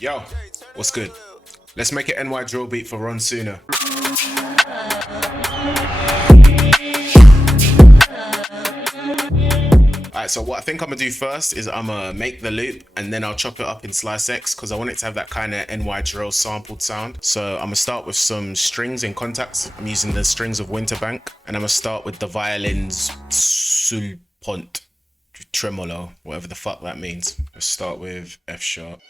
Yo, what's good? Let's make an NY drill beat for Ron Suno. Alright, so what I think I'm gonna do first is I'm gonna make the loop and then I'll chop it up in Slice X because I want it to have that kind of NY drill sampled sound. So I'm gonna start with some strings in contacts. I'm using the strings of Winterbank, and I'm gonna start with the violins sul pont tremolo, whatever the fuck that means. Let's start with F sharp.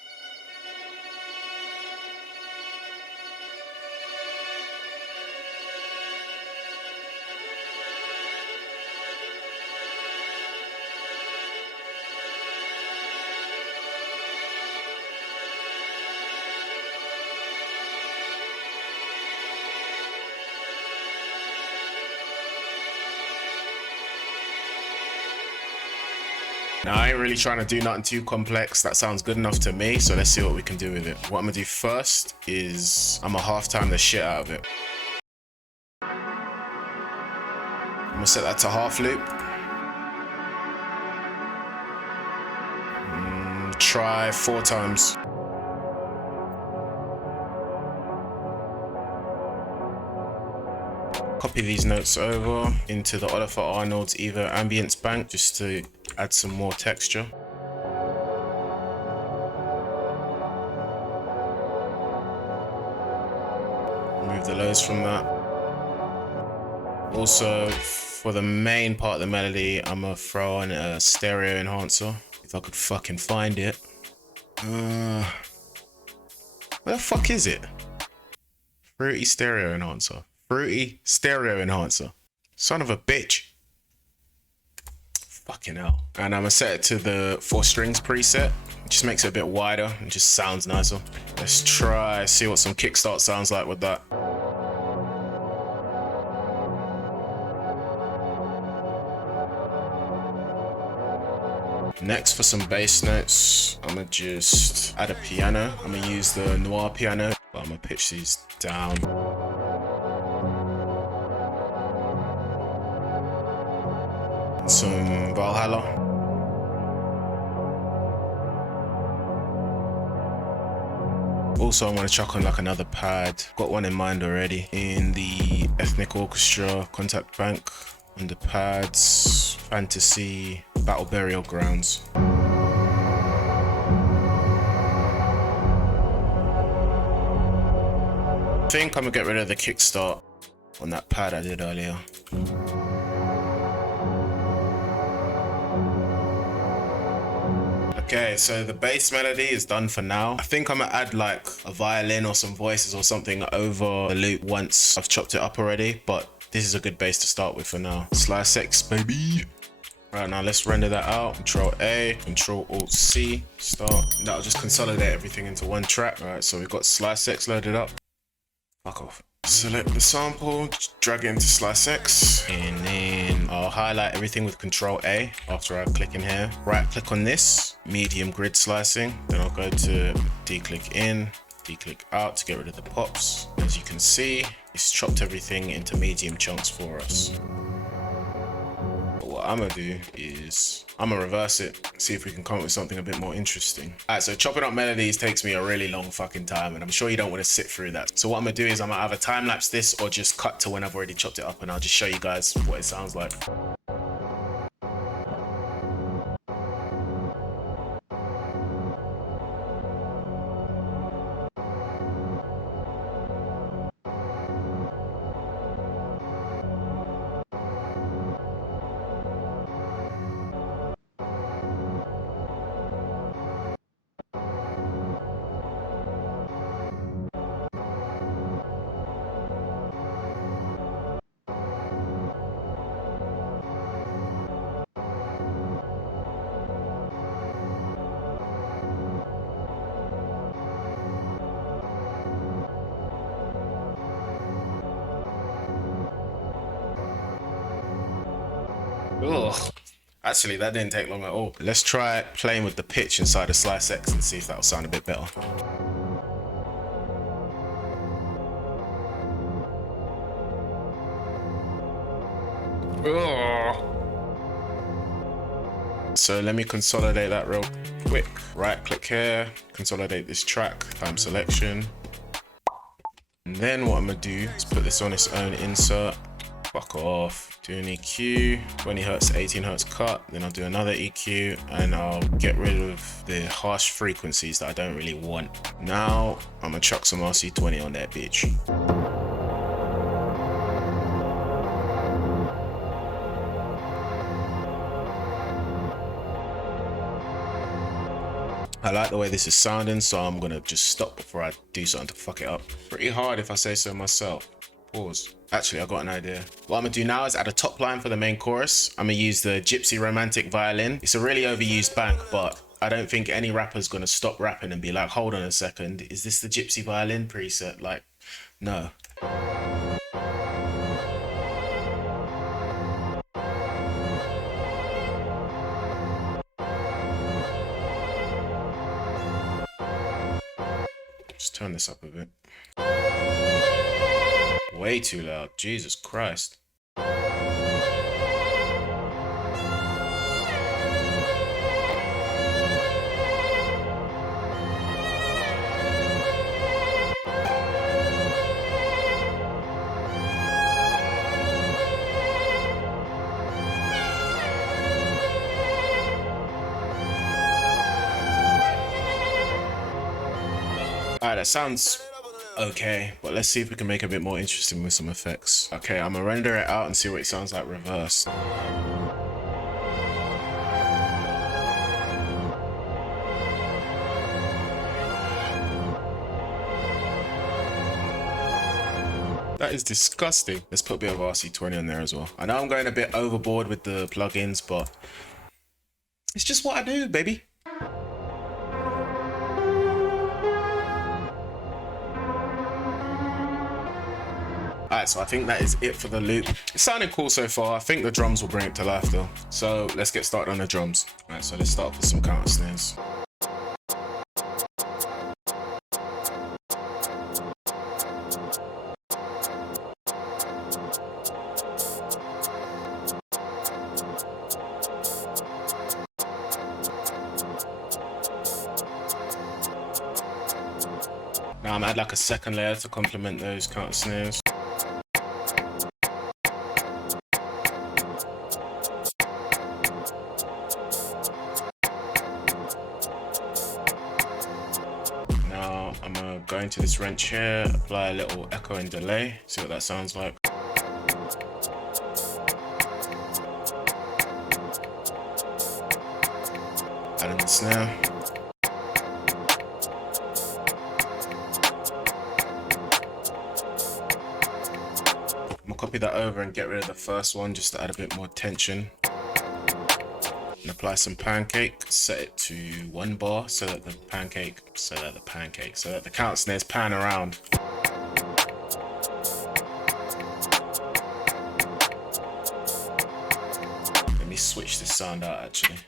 Now, I ain't really trying to do nothing too complex. That sounds good enough to me, so let's see what we can do with it. What I'm gonna do first is I'm gonna half-time the shit out of it. I'm gonna set that to half loop. Try 4 times. Copy these notes over into the Oliver Arnold's Evo Ambience Bank just to add some more texture. Remove the lows from that. Also, for the main part of the melody, I'm gonna throw in a stereo enhancer. If I could fucking find it. Where the fuck is it? Fruity stereo enhancer. Fruity stereo enhancer. Son of a bitch. Fucking hell. And I'm gonna set it to the 4 strings preset. It just makes it a bit wider and just sounds nicer. Let's try, see what some kickstart sounds like with that. Next, for some bass notes, I'm gonna just add a piano. I'm gonna use the Noir piano, but I'm gonna pitch these down. Some Valhalla. Also, I'm gonna chuck on like another pad. Got one in mind already in the Ethnic Orchestra Contact Bank. Under pads, Fantasy, Battle Burial Grounds. I think I'm gonna get rid of the kickstart on that pad I did earlier. Okay, so the bass melody is done for now. I think I'm gonna add like a violin or some voices or something over the loop once I've chopped it up already, but this is a good bass to start with for now. Slice X, baby. Right, now let's render that out. Control A, Control Alt C, start. That'll just consolidate everything into one track. All right, so we've got Slice X loaded up. Fuck off. Select the sample, drag it into Slice X, and then I'll highlight everything with Control A after I click in here. Right click on this, medium grid slicing. Then I'll go to declick in, declick out to get rid of the pops. As you can see, it's chopped everything into medium chunks for us. But what I'm gonna do is I'm gonna reverse it, see if we can come up with something a bit more interesting. Alright, so chopping up melodies takes me a really long fucking time, and I'm sure you don't want to sit through that. So what I'm gonna do is I'm gonna either time lapse this or just cut to when I've already chopped it up, and I'll just show you guys what it sounds like. Ugh. Actually, that didn't take long at all. Let's try playing with the pitch inside the Slice X and see if that'll sound a bit better. Ugh. So let me consolidate that real. quick. Right click here, consolidate this track, time selection. And then what I'm gonna do is put this on its own insert. Fuck off. Do an EQ, 20 hertz, 18 hertz cut. Then I'll do another EQ and I'll get rid of the harsh frequencies that I don't really want. Now I'm gonna chuck some RC20 on that bitch. I like the way this is sounding, so I'm gonna just stop before I do something to fuck it up. Pretty hard if I say so myself. Pause. Actually, I got an idea. What I'm gonna do now is add a top line for the main chorus. I'm gonna use the Gypsy Romantic violin. It's a really overused bank, but I don't think any rapper's gonna stop rapping and be like, hold on a second, is this the Gypsy violin preset? Like, no. Just turn this up a bit. Way too loud, Jesus Christ. Alright, that sounds okay, but let's see if we can make it a bit more interesting with some effects. Okay, I'm gonna render it out and see what it sounds like reversed. That is disgusting. Let's put a bit of RC20 on there as well. I know I'm going a bit overboard with the plugins, but it's just what I do, baby. Alright, so I think that is it for the loop. It sounded cool so far. I think the drums will bring it to life though. So let's get started on the drums. Alright, so let's start with some counter snares. Now I'm gonna add like a second layer to complement those counter snares. Now I'm gonna go into this wrench here, apply a little echo and delay, see what that sounds like. Add in the snare. Copy that over and get rid of the first one just to add a bit more tension. And apply some pancake. Set it to 1 bar so that the count snares pan around. Let me switch this sound out actually.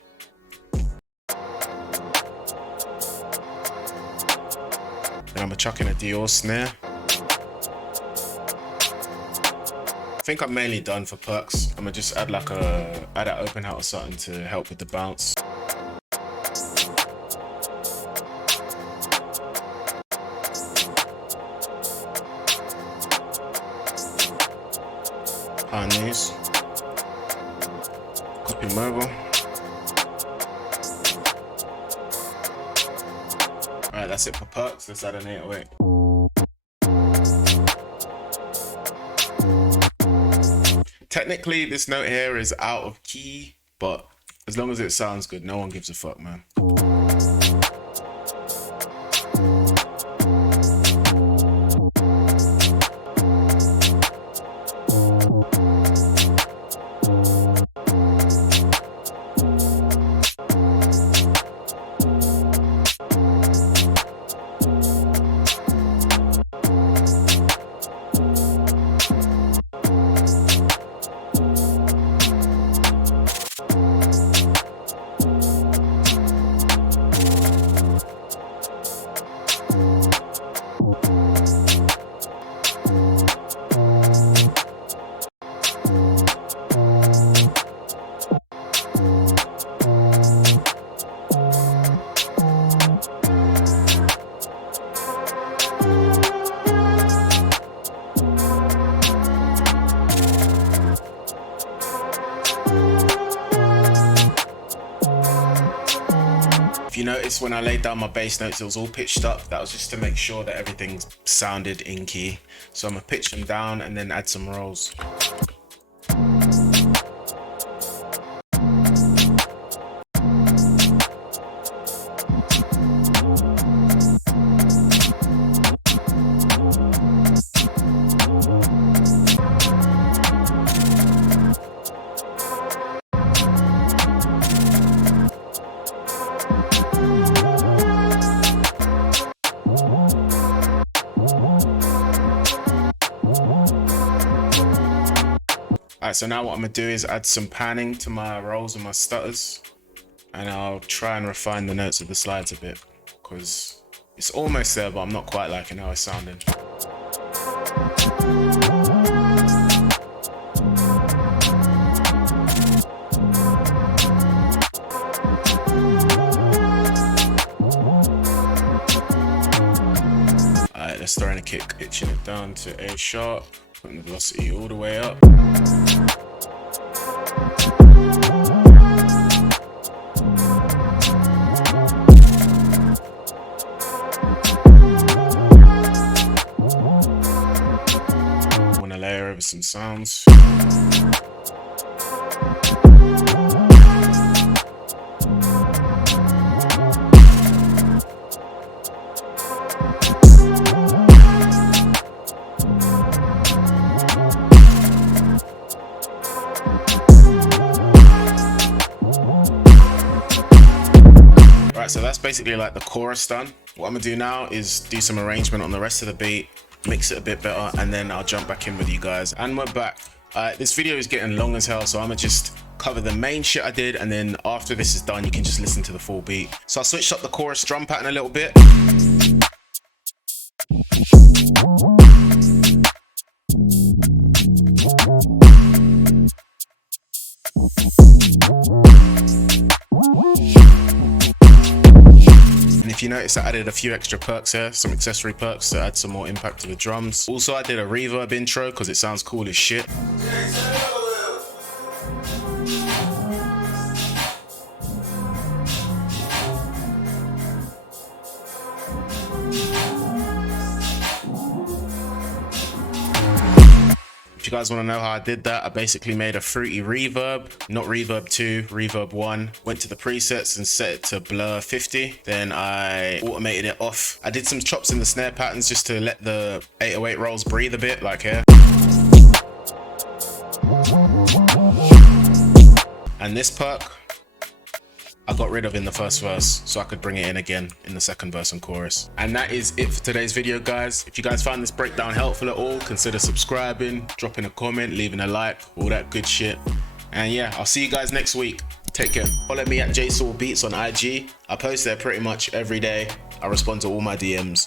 Then I'm gonna chuck in a Dior snare. I think I'm mainly done for perks. I'm gonna just add like an open hat or something to help with the bounce. Harness. Copy them over. Alright, that's it for perks. Let's add an 808. Technically, this note here is out of key, but as long as it sounds good, no one gives a fuck, man. you notice when I laid down my bass notes, it was all pitched up. That was just to make sure that everything sounded in key. So I'm gonna pitch them down and then add some rolls. Alright, so now what I'm gonna do is add some panning to my rolls and my stutters, and I'll try and refine the notes of the slides a bit, because it's almost there, but I'm not quite liking how it's sounding. Alright, let's throw in a kick, pitching it down to A sharp, putting the velocity all the way up. Layer over some sounds. Right, so that's basically like the chorus done. What I'm gonna do now is do some arrangement on the rest of the beat, mix it a bit better, and then I'll jump back in with you guys. And we're back. This video is getting long as hell, so I'm gonna just cover the main shit I did, and then after this is done, you can just listen to the full beat. So I switched up the chorus drum pattern a little bit. If you notice, I added a few extra perks here, some accessory perks to add some more impact to the drums. Also, I did a reverb intro because it sounds cool as shit. If you guys want to know how I did that, I basically made a fruity reverb, not reverb 2, reverb 1, went to the presets and set it to blur 50, then I automated it off. I did some chops in the snare patterns just to let the 808 rolls breathe a bit, like here. And this perk I got rid of in the first verse, so I could bring it in again in the second verse and chorus. And that is it for today's video, guys. If you guys found this breakdown helpful at all, consider subscribing, dropping a comment, leaving a like, all that good shit. And yeah, I'll see you guys next week. Take care. Follow me at JSaulBeats on IG. I post there pretty much every day. I respond to all my DMs.